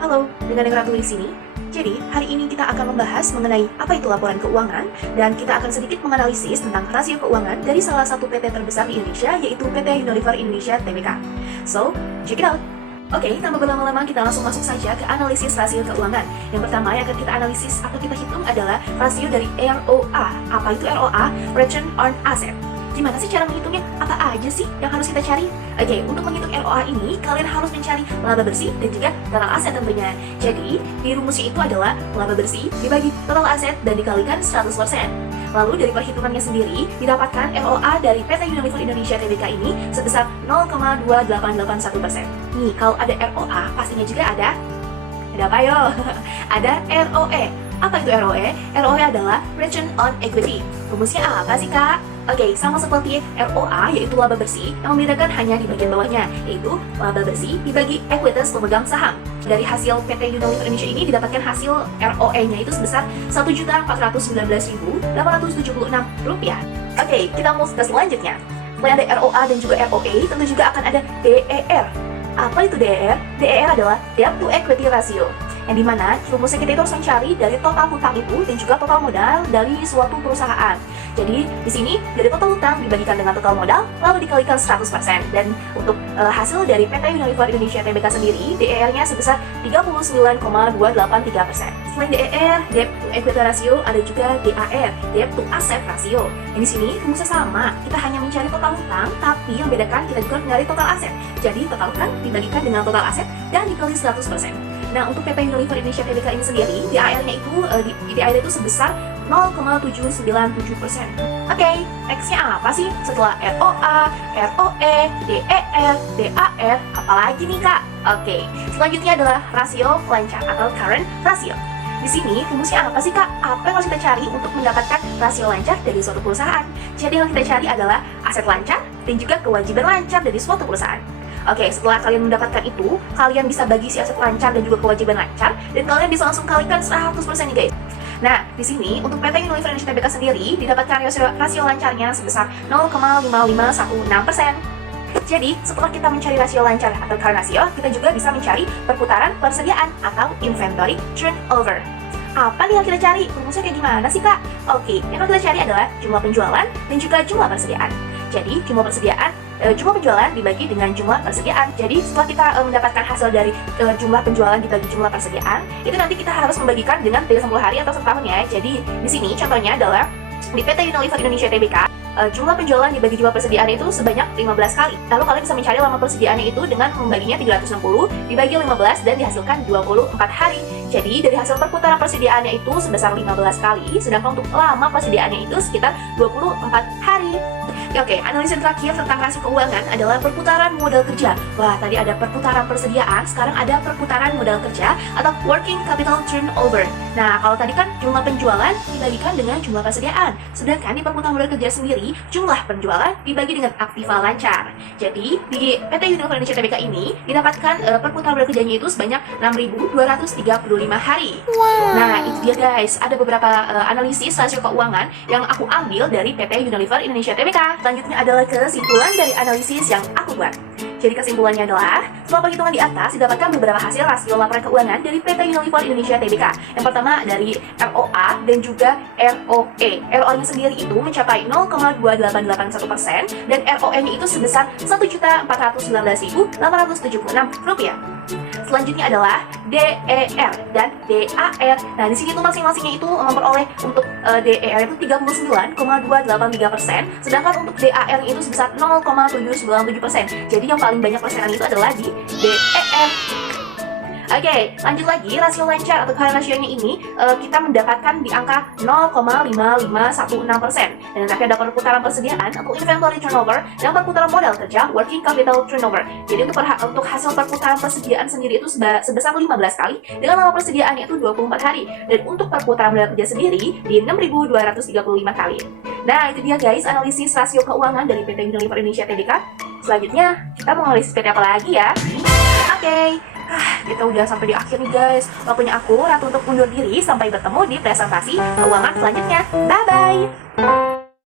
Halo, dengan Ratu di sini. Jadi, hari ini kita akan membahas mengenai apa itu laporan keuangan dan kita akan sedikit menganalisis tentang rasio keuangan dari salah satu PT terbesar di Indonesia, yaitu PT Unilever Indonesia Tbk. So, check it out! Oke, tanpa berlama-lama kita langsung masuk saja ke analisis rasio keuangan. Yang pertama yang akan kita analisis atau kita hitung adalah rasio dari ROA. Apa itu ROA? Return on Asset. Gimana sih cara menghitungnya? Apa aja sih yang harus kita cari? Oke, untuk menghitung ROA ini, kalian harus mencari laba bersih dan juga total aset tentunya. Jadi, di rumusnya itu adalah laba bersih dibagi total aset dan dikalikan 100%. Lalu dari perhitungannya sendiri, didapatkan ROA dari PT Unilever Indonesia Tbk ini sebesar 0,2881%. Nih, kalau ada ROA, pastinya juga ada apa yo? Ada ROE. Apa itu ROE? ROE adalah Return on Equity. Rumusnya apa sih, Kak? Oke, sama seperti ROA, yaitu laba bersih, yang membedakan hanya di bagian bawahnya, yaitu laba bersih dibagi ekuitas pemegang saham. Dari hasil PT Unilever Indonesia ini didapatkan hasil ROE-nya itu sebesar Rp1.419.876. Oke, kita mau ke selanjutnya. Selain ada ROA dan juga ROE, tentu juga akan ada DER. Apa itu DER? DER adalah Debt to Equity Ratio, yang dimana rumusnya kita itu harus mencari dari total hutang itu dan juga total modal dari suatu perusahaan. Jadi di sini dari total hutang dibagikan dengan total modal lalu dikalikan 100%. Dan untuk hasil dari PT Unilever Indonesia Tbk sendiri, DER-nya sebesar 39,283%. Selain DER, Debt to Equity Ratio, ada juga DAR, Debt to Asset Ratio. Yang di sini rumusnya sama, kita hanya mencari total hutang, tapi yang bedakan kita juga mencari total aset. Jadi total hutang dibagikan dengan total aset dan dikali 100%. Nah, untuk PT Unilever Indonesia Tbk ini sendiri, DAR-nya itu DAR itu sebesar 0,797%. Oke, X-nya apa sih? Setelah ROA, ROE, DER, DAR, apalagi nih, Kak? Oke, selanjutnya adalah rasio lancar atau current ratio. Di sini rumusnya apa sih, Kak? Apa yang harus kita cari untuk mendapatkan rasio lancar dari suatu perusahaan? Jadi yang kita cari adalah aset lancar dan juga kewajiban lancar dari suatu perusahaan. Oke, setelah kalian mendapatkan itu, kalian bisa bagi si aset lancar dan juga kewajiban lancar, dan kalian bisa langsung kalikan 100% nih, guys. Nah, di sini untuk PT Unilever Indonesia Tbk sendiri didapatkan rasio lancarnya sebesar 0,5516%. Jadi, setelah kita mencari rasio lancar atau current ratio, kita juga bisa mencari perputaran persediaan atau inventory turnover. Apa nih yang kita cari? Rumusnya kayak gimana sih, Kak? Oke, yang kita cari adalah jumlah penjualan dan juga jumlah persediaan. Jadi, jumlah penjualan dibagi dengan jumlah persediaan. Jadi, setelah kita mendapatkan hasil dari jumlah penjualan dibagi jumlah persediaan, itu nanti kita harus membagikan dengan 30 hari atau setahun ya. Jadi, di sini contohnya adalah di PT Unilever Indonesia Tbk, jumlah penjualan dibagi jumlah persediaan itu sebanyak 15 kali. Lalu kalian bisa mencari lama persediaannya itu dengan membaginya 360 dibagi 15 dan dihasilkan 24 hari. Jadi dari hasil perputaran persediaannya itu sebesar 15 kali, sedangkan untuk lama persediaannya itu sekitar 24 hari. Oke, analisis terakhir tentang rasio keuangan adalah perputaran modal kerja. Wah, tadi ada perputaran persediaan, sekarang ada perputaran modal kerja atau working capital turnover. Nah, kalau tadi kan jumlah penjualan dibagikan dengan jumlah persediaan, sedangkan di perputaran modal kerja sendiri, jumlah penjualan dibagi dengan aktiva lancar. Jadi, di PT Unilever Indonesia Tbk ini didapatkan perputaran modal kerjanya itu sebanyak 6.235 hari. Wow. Nah, itu dia guys, ada beberapa analisis rasio keuangan yang aku ambil dari PT Unilever Indonesia Tbk. Selanjutnya adalah kesimpulan dari analisis yang aku buat. Jadi kesimpulannya adalah, setelah perhitungan di atas didapatkan beberapa hasil rasio laporan keuangan dari PT Unilever Indonesia Tbk. Yang pertama dari ROA dan juga ROE. ROA-nya sendiri itu mencapai 0,2881% dan ROE-nya itu sebesar Rp1.419.876. Selanjutnya adalah DER dan DAR. Nah, di sini tuh masing-masingnya itu memperoleh untuk DER itu 39,283%, sedangkan untuk DAR itu sebesar 0,797%. Jadi yang paling banyak persenan itu adalah di DER. Oke, lanjut lagi, rasio lancar atau current ratio-nya ini kita mendapatkan di angka 0,5516%. Dan terakhir ada perputaran persediaan atau inventory turnover dan perputaran modal kerja working capital turnover. Jadi untuk hasil perputaran persediaan sendiri itu sebesar 15 kali dengan lama persediaannya itu 24 hari. Dan untuk perputaran modal kerja sendiri di 6.235 kali. Nah, itu dia guys analisis rasio keuangan dari PT Unilever Indonesia Tbk. Selanjutnya, kita mau analisis PT apa lagi ya? Oke. Kita udah sampai di akhir nih guys. Waktunya aku, Ratu, untuk undur diri. Sampai bertemu di presentasi keuangan selanjutnya. Bye-bye!